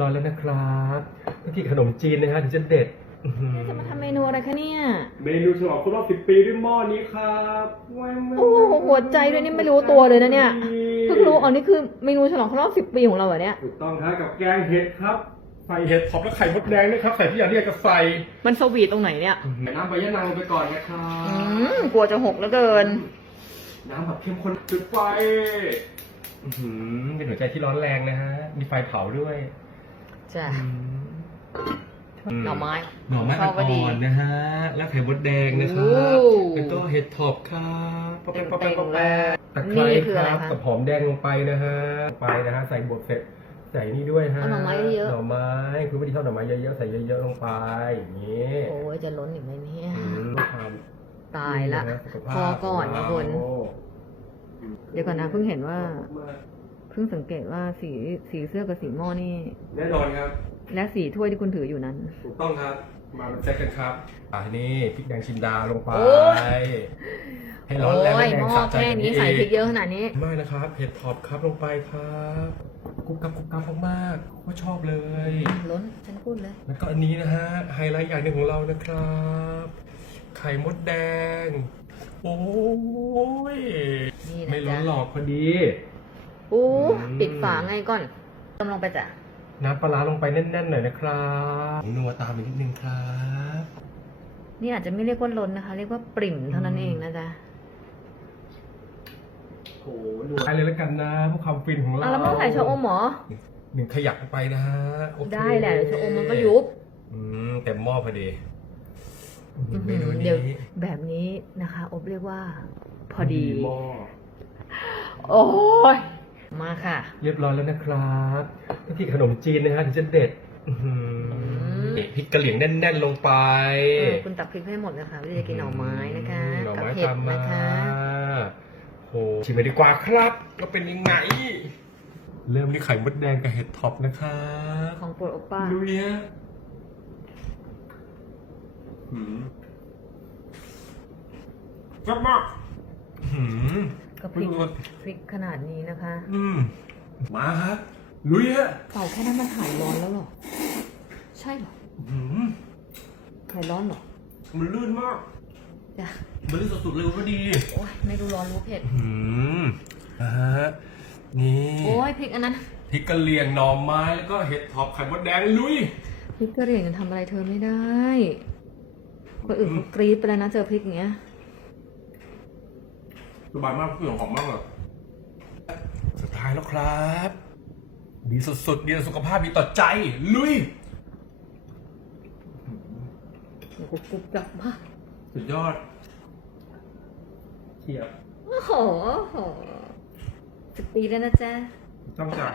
ร้อยแล้วนะครับต้องกินขนมจีนนะฮะถึงจะเด็ดอื้อหือจะมาทำเมนูอะไรคะเนี่ย เมนูฉลองครบรอบสิบปีด้วยหม้อนี้ครับว้าวโอ้โหหัวใจด้วยนี่ไม่รู้ตัวเลยนะเนี่ยเพิ่งรู้อ๋อนี่คือเมนูฉลองครบรอบสิบปีของเราเหรอเนี่ย ถูกต้องครับกับแกงเห็ดครับ ใส่เห็ดท็อปและไข่มดแดงนะครับ ใส่ทุกอย่างที่อยากจะใส่มันสวีทตรงไหนเนี่ย ใส่น้ำใบยะนางลงไปก่อนนะครัอืบ มกลัวจะหกแล้วเกิน น้ำแบบเข้มข้นจุดไฟ อื้อหือเป็นหัวใจที่ร้อนแรงนะฮะ มีไฟเผาด้วย จ้ะอืมหน่อไม้หน่อไม้ชอบก็ดีอ่อนๆนะฮะ แล้วไข่มดแดงนะครัโอ้บแล้วก็เห็ดท็อปครับป๊อปแป๊ะป๊อปแป๊ะป๊อปเต็แป๊ะมๆเลยตะไคร้นี่คือคอะไรรับคะกับหอมแดงลงไปนะฮะไปนะฮะใส่บวบเสร็จใส่นี่ด้วยฮะเอาหน่อไม้เยอะๆหน่อไม้คือไม่ได้ชอบหน่อไม้เยอะๆใส่เยอะๆลงไปอย่างนี้โอ้ยจะล้นอีกไหมเนี่ยอืมความตายละนี่นสุขภาพพอก่อนนะคุณโอ้เดี๋ยวก่อนนะเพิ่งเห็นว่าเพิ่งสังเกตว่าสีสีเสื้อกับสีหม้อนี่ แน่นอนครับ และสีถ้วยที่คุณถืออยู่นั้น ถูกต้องครับ มาเป็นเซตกันครับ อ่านี่พริกแดงชินดาลงไป โอ้ย ให้ร้อนแรงโอ้ยแรงหม้อสะใจแค่นี้ใส่พริกเยอะขนาดนี้มากนะครับเห็ดท็อปครับลงไปครับกุ๊บกับกุ๊บกับมากๆก็ชอบเลย ล้นฉันพูดเลย แล้วก็อันนี้นะฮะไฮไลท์อย่างหนึ่งของเรานะครับ ไข่มดแดง โอ้ย นี่นะไม่ร้อนจ๊ะหลอกพอดี อู้อืมปิดฝาไงก่อนเติมลงไปจ้ะ น้ำปลาร้าลงไปแน่นๆหน่อยนะครับนัวตามอีกนิดนึงครับ นี่อาจจะไม่เรียกว่าล้นนะคะ เรียกว่าปริ่มเท่านั้นเองนะจ๊ะโอ้นัวไปเลยแล้วกันนะพวกความฟินของเราอะแล้วไม่ต้องใส่ชะอมเหรอหนึ่งขยับลงไปนะฮะโอเคได้แหละเดี๋ยวชะอมมันก็ยุบอืมเต็มหม้อพอดีอื้อเมหืนูอนี้เดี๋ยวแบบนี้นะคะ อบเรียกว่า พอดีหม้อโอ้ย มาค่ะ เรียบร้อยแล้วนะครับต้องกินขนมจีนนะฮะถึงจะเด็ดอื้อหือมพริกกะเหรี่ยงแน่น ๆ ลงไป เออคุณตักพริกให้หมดนะคะวิธีจะกินหน่อไม้นะคะหน่อกับไม้เห็ดตามมานะคะโอ้ชิมเลยดีกว่าครับว่าเป็นยังไง เริ่มที่ไข่มดแดงกับเห็ดท็อปนะครับของโปรดโอป้า ลุยฮะหืมแซ่บมากหืม กับพริกพริกขนาดนี้นะคะ อืม มาครับ ลุยฮะเป่าแค่นั้นมันหายร้อนแล้วเหรอ ใช่เหรอหืมหายร้อนเหรอมันลื่นมากจ้ะมันลื่นสุดๆเลยก็ดี โอ้ยไม่รู้ร้อนรู้เผ็ดหืมนะฮะ นี่โอ้ยพริกอันนั้นพริกกะเหรี่ยงหน่อไม้แล้วก็เห็ดท็อปไข่มดแดงลุย พริกกระเหรี่ยงยังทำอะไรเธอไม่ได้คนอื่นเขากรี๊ดไปแล้วนะเจอพริกอย่างเงี้ย สบายมากเพื่อนหอมมากเลยสุดท้ายแล้วครับ ดีสุดๆ ดีต่อสุขภาพดีต่อใจ ลุยเดี๋ยวกูกรุบกรับมากสุดยอดเทียบโอ้โหโอ้โหสิบปีแล้วนะจ๊ะ ต้องจัด